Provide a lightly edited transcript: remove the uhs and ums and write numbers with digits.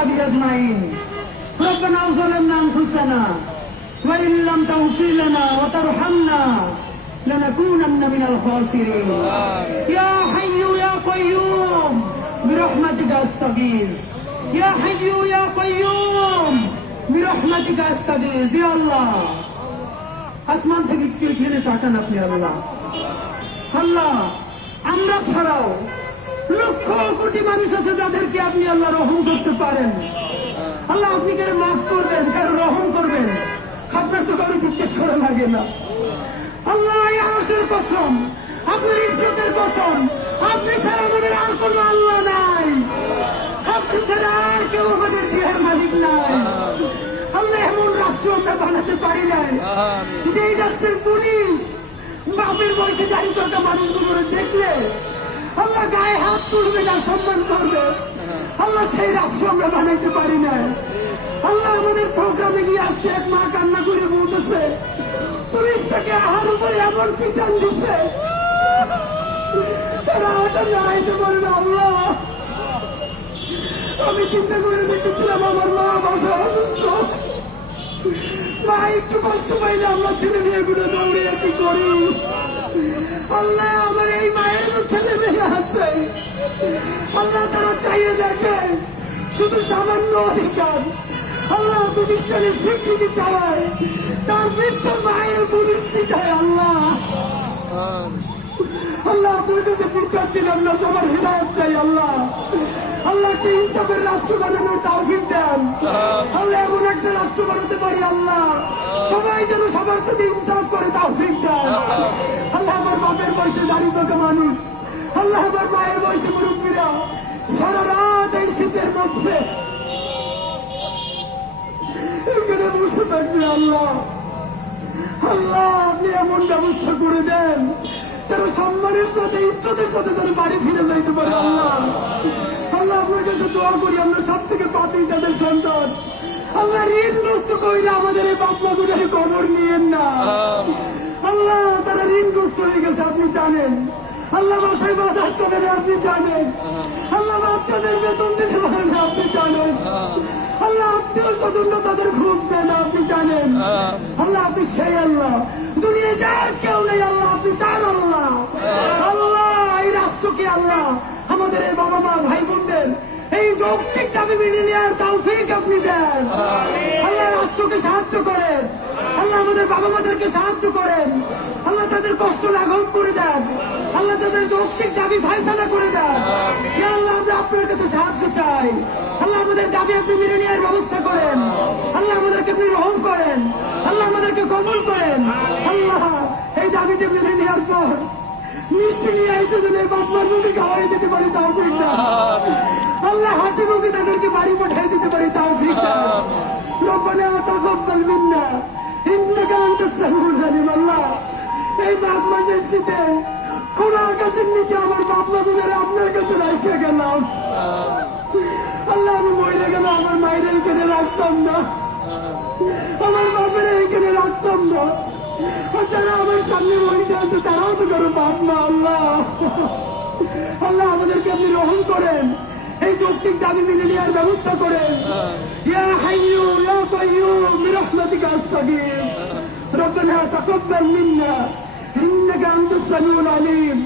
وأصحابه أجمعين. ربنا ظلمنا أنفسنا وإن لم تغفر لنا وترحمنا لنكونن من الخاسرين. يا حي يا قيوم برحمتك أستغيث. يا حي يا قيوم برحمتك أستغيث. يا الله আসমান থেকে একটু এখানে তাকান আপনি। আল্লাহ আল্লাহ আমরা ছাড়াও লক্ষ কোটি মানুষ আছে যাদেরকে আপনি আল্লাহ রহম করতে পারেন। আল্লাহ আপনি কারো মাফ করবেন, কারো রহম করবেন, আপনার তো কারো জিজ্ঞেস করা লাগে না। আল্লাহ এই আরশের কসম, আপনার ইজ্জতের কসম, আপনি ছাড়া আমাদের আর কোন আল্লাহ নাই, আপনি ছাড়া আর কেউ আমাদের দেহের মালিক নাই। আল্লাহ এমন রাষ্ট্র আমরা বানাতে পারি নাই যে এই রাষ্ট্রের পুলিশ বাপের বয়সে দাঁড়িয়ে থাকা মানুষগুলো দেখলে আল্লাহ গায়ে হাত তুলবে না, সম্মান করবে। আল্লাহ সেই রাষ্ট্র আমরা বানাইতে পারি নাই। আল্লাহ আমাদের প্রোগ্রামে গিয়ে আজকে এক মা কান্না করে বলতেছে পুলিশ থেকে আহার উপরে এমন পিটান দিচ্ছে তারা হাতে দাঁড়াইতে পারে না। আল্লাহ আমি চিন্তা করে দেখতেছিলাম আমার মা বাসা অসুস্থ, মা একটু কষ্ট পাইলে আমরা ছেলে মেয়েগুলো দৌড়িয়ে কি করি। আল্লাহ আমার এই মায়ের তো ছেলে মেয়ে আছে, আল্লাহ তারা চাইয়ে দেখে শুধু সামান্য অধিকার। আল্লাহ প্রতিষ্ঠানের স্বীকৃতি চাওয়ায় তার বৃদ্ধ মায়ের পুলিশ পিঠায়। আল্লাহ আল্লাহ আপনার কাছে বিচার দিলাম না, সবার হৃদায়ত চাই। আল্লাহ আল্লাহকে ইনসাফের রাষ্ট্র বানানোর তৌফিক দেন। আল্লাহ এমন একটা রাষ্ট্র বানাতে পারি আল্লাহ সবাই যেন সবার সাথে ইনসাফ করে তৌফিক দেন। আল্লাহ আমার বাপের বয়সে দাঁড়িয়ে থাকা মানুষ, আল্লাহ আমার মায়ের বয়সে মুরব্বীরা সারা রাত এই শীতের মধ্যে এখানে বসে থাকবে। আল্লাহ আল্লাহ আপনি এমন ব্যবস্থা করে দেন তারা সম্মানের সাথে ইজ্জতের সাথে তারা বাড়ি ফিরে যাইতে পারে। আল্লাহ আল্লাহ আপনার কাছে দোয়া করি আমরা সব থেকে পাপী তাদের সন্তান। আল্লাহ ঋণগ্রস্ত কইরা আমাদের এই বাপমা গুলোর খবর নিয়েন না। আল্লাহ তারা ঋণগ্রস্ত হয়ে গেছে আপনি জানেন। আল্লাহ বাসায় বাজার চলে না আপনি জানেন। আল্লাহ বাচ্চাদের বেতন দিতে পারেন না আপনি জানেন। আল্লাহ আত্মীয় স্বজনরা তাদের ঘুষ দেন না আপনি জানেন। আল্লাহ আপনি সেই আল্লাহ, দুনিয়া যার কেউ নেই আল্লাহ আপনি তার আল্লাহ। আল্লাহ এই রাষ্ট্রকে আল্লাহ আমাদের এই বাবা মা ভাই বোনদের এই যৌক্তিক দাবি মেনে নেওয়ার তৌফিক আপনি দেন। আল্লাহ রাষ্ট্রকে সাহায্য করেন, আল্লাহ আমাদের বাবা মাদেরকে সাহায্য করেন, আল্লাহ তাদের কষ্ট লাঘব করে দেন, আল্লাহ তাদের যৌক্তিক দাবি ফায়সালা করে দেন। আল্লাহ আমরা আপনার কাছে সাহায্য চাই। আল্লাহ আমাদের দাবি আপনি মেনে নেওয়ার ব্যবস্থা করেন। আল্লাহ আমাদেরকে আপনি রহম করেন, আল্লাহ আমাদেরকে কবুল করেন। আল্লাহ এই দাবিটা মেনে নেওয়ার পর মিষ্টি নিয়ে এসে যদি বাপমার মুখে খাওয়াই দিতে পারি তৌফিক দাও। আল্লাহ হাসি মুখে তাদেরকে বাড়ি পাঠিয়ে দিতে পারি তৌফিক দাও। রব্বানা তাকাব্বাল মিন্না ইন্নাকা আনতাস সামিউল আলিম। আল্লাহ এই মাঘ মাসের শীতে খোলা আকাশের নিচে আমার বাপমা গুলোরে আপনার কাছে রাখতে গেলাম। আল্লাহ আমি মরে গেল আমার মায়ের এখানে রাখতাম না, আমার বাপের এখানে রাখতাম না, যারা আমার সামনে বসে আছে তারাও তো কারো বাপ না। আল্লাহ আল্লাহ আমাদেরকে আপনি রহম করেন, এই যৌক্তিক দাবি মেনে নেওয়ার ব্যবস্থা করেন। ইয়া হাইয়্যু ইয়া কাইয়্যুম বিরহমাতিকা আস্তাগীথ। রব্বানা তাকাব্বাল মিন্না ইন্নাকা আনতাস সামিউল আলিম।